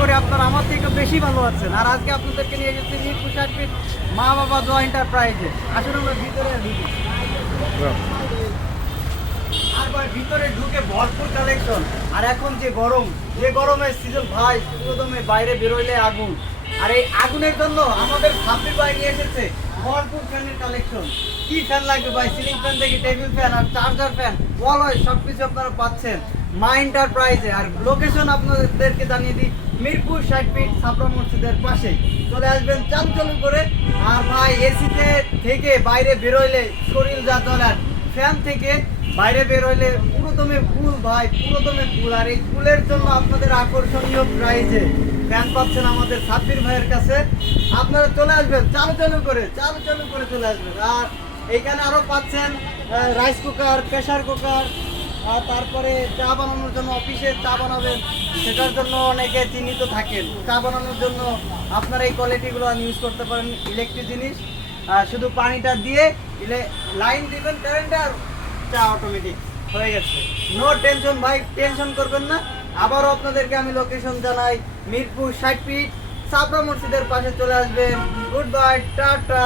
করি আপনারা আমার থেকে বেশি ভালো আছেন। আর আজকে আপনাদেরকে নিয়ে এসেছি মিরপুর 60 ফিট মা বাবা দোয়া এন্টারপ্রাইজে। আসলে আমরা ভিতরে ঢুকি। আর ভাই ভিতরে ঢুকে ভরপুর কালেকশন। আর এখন যে গরমের সিজন ভাই, পুরোদমে বাইরে বেরোইলে আগুন। আর এই আগুনের জন্য আমাদের সাব্বির ভাই নিয়ে এসেছে ভরপুর ফ্যানের কালেকশন। কি ফ্যান লাগবে ভাই, সিলিং ফ্যান থেকে টেবিল ফ্যান আর চার্জার ফ্যান, অলওয়েজ সবকিছু আপনারা পাচ্ছেন মা এন্টারপ্রাইজে। আর লোকেশন আপনাদেরকে জানিয়ে দিই, মিরপুর 60 ফিট ছাপড়া মসজিদের পাশে। চলে আসবেন চালু করে। আর ভাই এসিতে থেকে বাইরে বেরোইলে শরীর যা চলার, ফ্যান থেকে বাইরে বের হইলে পুরোদমে ফুল ভাই, পুরোদমে ফুল। আর এই ফুলের জন্য আপনাদের আকর্ষণীয় প্রাইজে ফ্যান পাচ্ছেন আমাদের সাব্বির ভাইয়ের কাছে। আপনারা চলে আসবেন চালু করে চলে আসবেন। আর এইখানে আরো পাচ্ছেন রাইস কুকার, প্রেসার কুকার, আর তারপরে চা বানানোর জন্য, অফিসে চা বানাবেন সেটার জন্য অনেকে চিহ্নিত থাকেন। চা বানানোর জন্য আপনারা এই কোয়ালিটিগুলো ইউজ করতে পারেন। ইলেকট্রিক জিনিস, শুধু পানিটা দিয়ে লাইন দিবেন কারেন্ট, আর চা অটোমেটিক হয়ে গেছে। নো টেনশন ভাই, টেনশন করবেন না। আবারও আপনাদেরকে আমি লোকেশন জানাই, মিরপুর 60 ফিট ছাপড়া মসজিদের পাশে চলে আসবেন। Good bye, tata.